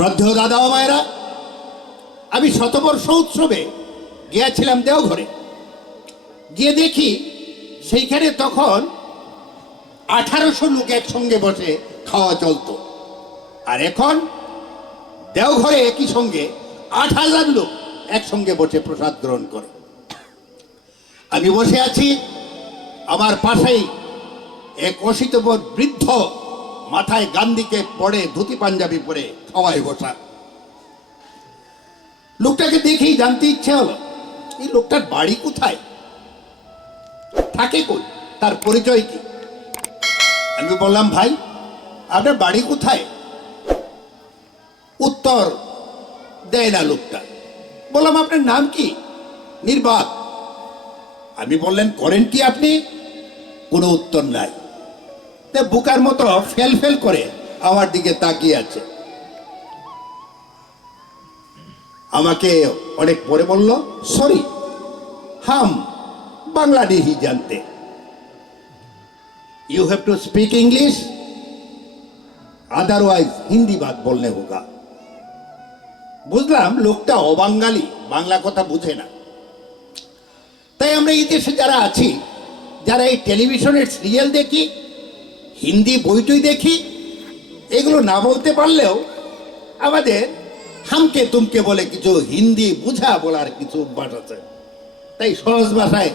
শ্রদ্ধেয় দাদা ও মায়েরা, আমি শতবর্ষ উৎসবে গিয়েছিলাম দেওঘরে। গিয়ে দেখি সেইখানে তখন 1800 লোক একসঙ্গে বসে খাওয়া চলতো, আর এখন দেওঘরে একই সঙ্গে 8000 লোক একসঙ্গে বসে প্রসাদ গ্রহণ করে। আমি বসে আছি, আমার পাশেই এক অশীতবর বৃদ্ধ মাথায় গান্ধিকে পরে ধুতি পাঞ্জাবি পরে খাওয়ায় বসা। লোকটাকে দেখেই জানতে ইচ্ছে হলো এই লোকটার বাড়ি কোথায়, থাকে কই, তার পরিচয় কি। আমি বললাম, ভাই আপনার বাড়ি কোথায়? উত্তর দেয় না লোকটা। বললাম, আপনার নাম কি? নির্বাক। আমি বললেন, করেন কি আপনি? কোনো উত্তর নাই। বুকার মতো ফেল ফেল করে আমার দিকে তাকিয়ে আছে। আমাকে অনেক পরে বলল, সরি হাম বাংলা नहीं जानते, you have to speak English, otherwise Hindi बात बोलने होगा। বুঝলাম লোকটা অবাঙালি, বাংলা কথা বুঝে না। তাই আমরা এই দেশে যারা আছি, যারা এই টেলিভিশনের সিরিয়াল দেখি, হিন্দি বইটই দেখি, এগুলো না বলতে পারলেও আমাদের হামকে তুমকে বলে কিছু হিন্দি বুঝা বলার কিছু অভ্যাস আছে। তাই সহজ ভাষায়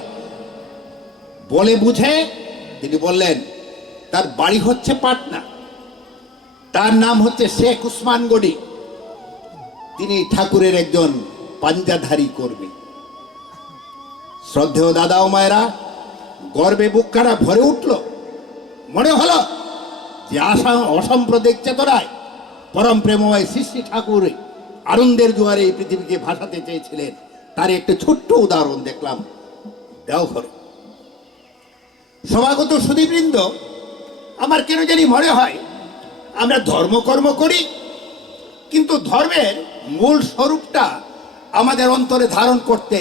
বলে বুঝে তিনি বললেন, তার বাড়ি হচ্ছে পাটনা, তার নাম হচ্ছে শেখ উসমান গনি, তিনি ঠাকুরের একজন পাঞ্জাধারী কর্মী। শ্রদ্ধেয় দাদা ও মায়েরা, গর্বে বুকখানা ভরে উঠল। মনে হলো যে অসাম্প্রদায়িক চেতনায় পরম প্রেমময় শ্রী শ্রী ঠাকুর আনন্দের জোয়ারে এই পৃথিবীকে ভাসাতে চেয়েছিলেন, তার একটা ছোট্ট উদাহরণ দেখলাম দেওঘরে। সমাগত সুধীবৃন্দ, আমার কেন জানি মনে হয় আমরা ধর্মকর্ম করি, কিন্তু ধর্মের মূল স্বরূপটা আমাদের অন্তরে ধারণ করতে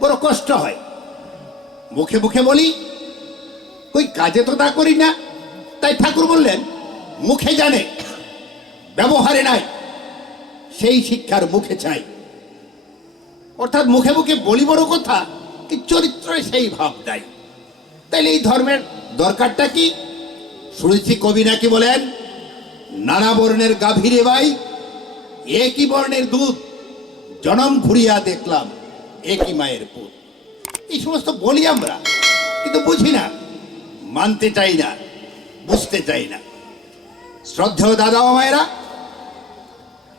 বড় কষ্ট হয়। মুখে মুখে বলি, ওই কাজে তো তা করি না। তাই ঠাকুর বললেন, মুখে জানে ব্যবহারে নাই, সেই শিক্ষার মুখে চাই। অর্থাৎ মুখে মুখে বলি বড় কথা, কি চরিত্রে সেই ভাব নাই। তাইলে এই ধর্মের দরকারটা কি? শুনেছি কবি নাকি বলেন, নানা বর্ণের গাভীরে ভাই, একই বর্ণের দুধ, জনম ঘুরিয়া দেখলাম একই মায়ের পুত। এই সমস্ত বলি আমরা, কিন্তু বুঝি না, মানতে চাই না, বুঝতে চাই না। শ্রদ্ধেয় দাদা ও মায়েরা,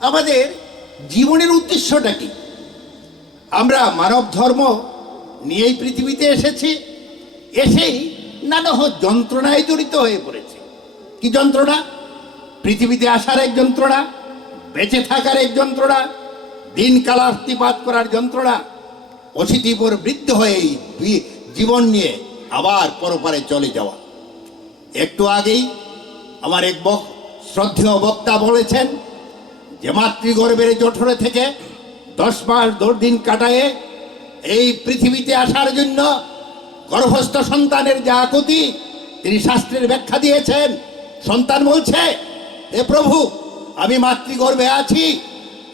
আমাদের জীবনের উদ্দেশ্যটা কি? আমরা মানব ধর্ম নিয়েই পৃথিবীতে এসেছি, এসেই নানা যন্ত্রণায় জড়িত হয়ে পড়েছি। কি যন্ত্রণা? পৃথিবীতে আসার এক যন্ত্রণা, বেঁচে থাকার এক যন্ত্রণা, দিন কালাতিপাত করার যন্ত্রণা, অশীতিপর বৃদ্ধ হয়ে জীবন নিয়ে আবার পরপারে চলে যাওয়া। একটু আগেই আমার এক শ্রদ্ধেয় বক্তা বলেছেন যে মাতৃগর্ভের জঠরে থেকে 10 মাস 10 দিন কাটায়ে এই পৃথিবীতে আসার জন্য গর্ভস্থ সন্তানের যে আকুতি তিনি শাস্ত্রের ব্যাখ্যা দিয়েছেন। সন্তান বলছে, হে প্রভু, আমি মাতৃগর্ভে আছি,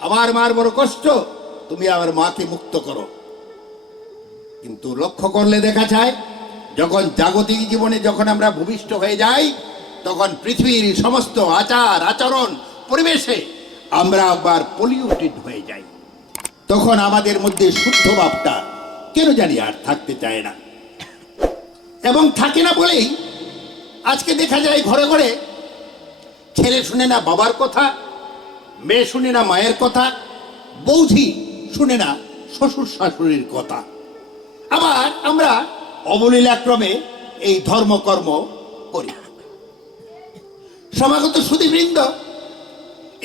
আমার মার বড় কষ্ট, তুমি আমার মাকে মুক্ত করো। কিন্তু লক্ষ্য করলে দেখা যায়, যখন জাগতিক জীবনে যখন আমরা ভূমিষ্ঠ হয়ে যাই, তখন পৃথিবীর সমস্ত আচার আচরণ পরিবেশে আমরা আবার পলিউটেড হয়ে যাই। তখন আমাদের মধ্যে শুদ্ধ ভাবটা কেন জানি আর থাকতে চায় না, এবং থাকে না বলেই আজকে দেখা যায় ঘরে ঘরে ছেলে শুনে না বাবার কথা, মেয়ে শুনে না মায়ের কথা, বৌঝি শুনে না শ্বশুর শাশুড়ির কথা। আবার আমরা অবলীলাক্রমে এই ধর্মকর্ম করি। সমাগত সুধীবৃন্দ,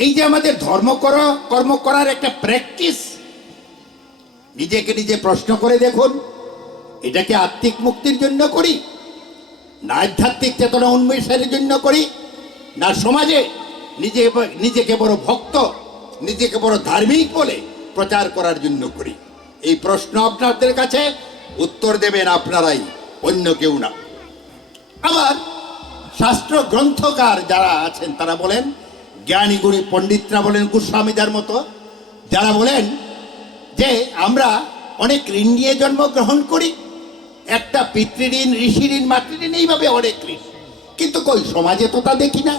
এই যে আমাদের কর্ম করার একটা প্র্যাকটিস, নিজেকে নিজে প্রশ্ন করে দেখুন, এটা কি আত্মিক মুক্তির জন্য করি, না আধ্যাত্মিক চেতনা উন্মেষের জন্য করি, না সমাজে নিজেকে বড় ভক্ত, নিজেকে বড় ধার্মিক বলে প্রচার করার জন্য করি? এই প্রশ্ন আপনাদের কাছে উত্তর দেবেন আপনারাই, অন্য কেউ না। আবার শাস্ত্র গ্রন্থকার যারা আছেন তারা বলেন, জ্ঞানী গুণী পণ্ডিতরা বলেন, গোস্বামীদের মতো যারা বলেন যে আমরা অনেক ঋণ নিয়ে জন্মগ্রহণ করি, একটা পিতৃঋণ, ঋষি ঋণ, মাতৃঋণ, এইভাবে অনেক ঋণ। কিন্তু কই সমাজে তো তা দেখি না।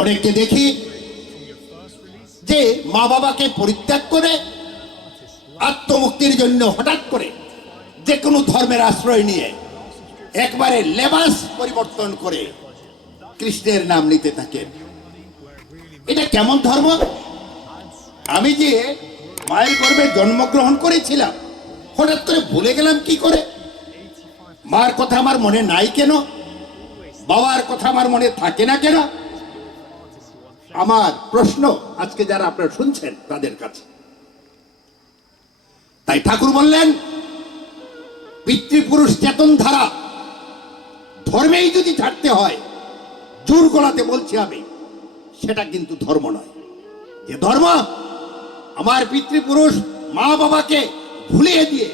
অনেককে দেখি যে মা বাবাকে পরিত্যাগ করে আত্মমুক্তির জন্য হঠাৎ করে যে কোনো ধর্মের আশ্রয় নিয়ে একবারে লেবাস পরিবর্তন করে কৃষ্ণের নাম নিতে থাকেন। এটা কেমন ধর্ম? আমি যে মায়ের গর্ভে জন্মগ্রহণ করেছিলাম, হঠাৎ করে ভুলে গেলাম কি করে? মার কথা আমার মনে নাই কেন? বাবার কথা আমার মনে থাকে না কেন? আমার প্রশ্ন আজকে যারা আপনারা শুনছেন তাদের কাছে। তাই ঠাকুর বললেন, পিতৃপুরুষ চেতন ধারা ধর্মেই যদি ছাড়তে হয়, জোর গলাতে বলছি আমি, সেটা কিন্তু ধর্ম নয়। যে ধর্ম আমার পিতৃপুরুষ মা বাবাকে ভুলিয়ে দিয়ে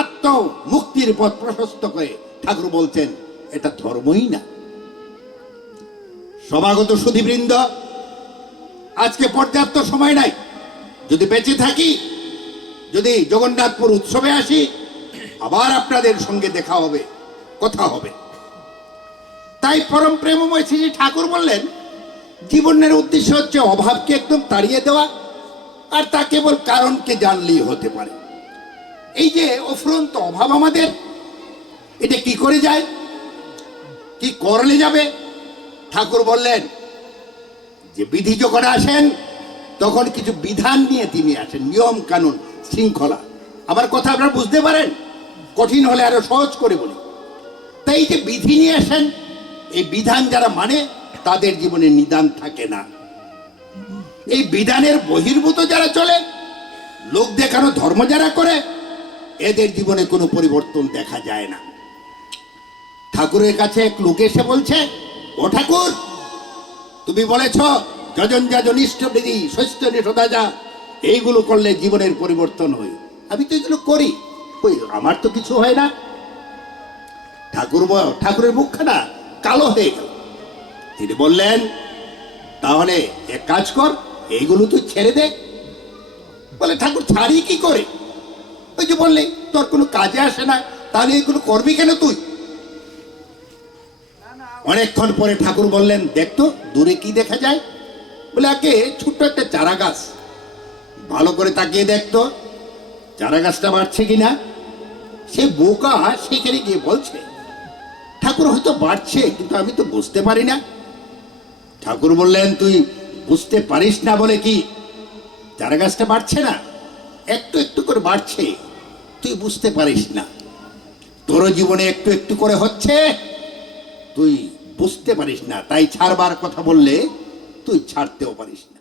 আত্ম মুক্তির পথ প্রশস্ত করে, ঠাকুর বলছেন এটা ধর্মই না। সমাগত সুধীবৃন্দ, আজকে পর্যাপ্ত সময় নাই। যদি বেঁচে থাকি, যদি জগন্নাথপুর উৎসবে আসি, আবার আপনাদের সঙ্গে দেখা হবে, কথা হবে। তাই পরম প্রেমময় শ্রী ঠাকুর বললেন, জীবনের উদ্দেশ্য হচ্ছে অভাবকে একদম তাড়িয়ে দেওয়া, আর তা কেবল কারণকে জানলেই হতে পারে। এই যে অফুরন্ত অভাব আমাদের, এটা কি করে যায়, কি করলে যাবে? ঠাকুর বললেন যে বিধি যখন আসেন তখন কিছু বিধান নিয়ে তিনি আসেন, নিয়ম কানুন শৃঙ্খলা। আমার কথা আপনারা বুঝতে পারেন? কঠিন হলে আরো সহজ করে বলি। তাই এই যে বিধি নিয়ে আসেন, এই বিধান যারা মানে তাদের জীবনে নিদান থাকে না। এই বিধানের বহির্ভূত যারা চলে, লোক দেখানো ধর্ম যারা করে, এদের জীবনে কোনো পরিবর্তন দেখা যায় না। ঠাকুরের কাছে এক লোক এসে বলছে, ও ঠাকুর, তুমি বলেছ যজন যাজন ইষ্টবিধি শস্য নিষেধাজ্ঞা এইগুলো করলে জীবনের পরিবর্তন হয়। আমি তো এগুলো করি, কই আমার তো কিছু হয় না। ঠাকুরের মুখখানা কালো হয়ে গেল। তিনি বললেন, তাহলে এক কাজ কর, এইগুলো তুই ছেড়ে দে। বলে, ঠাকুর ছাড়ি কি করে? ওই যে বললে তোর কোনো কাজে আসে না, তাহলে এগুলো করবি কেন তুই? অনেকক্ষণ পরে ঠাকুর বললেন, দেখতো দূরে কি দেখা যায়? বলে, আগে ছোট্ট একটা চারা গাছ, ভালো করে তাকিয়ে দেখতো চারা গাছটা বাড়ছে কিনা। সে বোকা সেখানে গিয়ে বলছে, ঠাকুর হয়তো বাড়ছে, কিন্তু আমি তো বুঝতে পারি না। ঠাকুর বললেন, তুই বুঝতে পারিস না বলে কি চারা গাছটা বাড়ছে না? একটু একটু করে বাড়ছে, তুই বুঝতে পারিস না। তোর জীবনে একটু একটু করে হচ্ছে, তুই বুঝতে পারিস না। তাই ছাড়বার কথা বললে তুই ছাড়তেও পারিস না।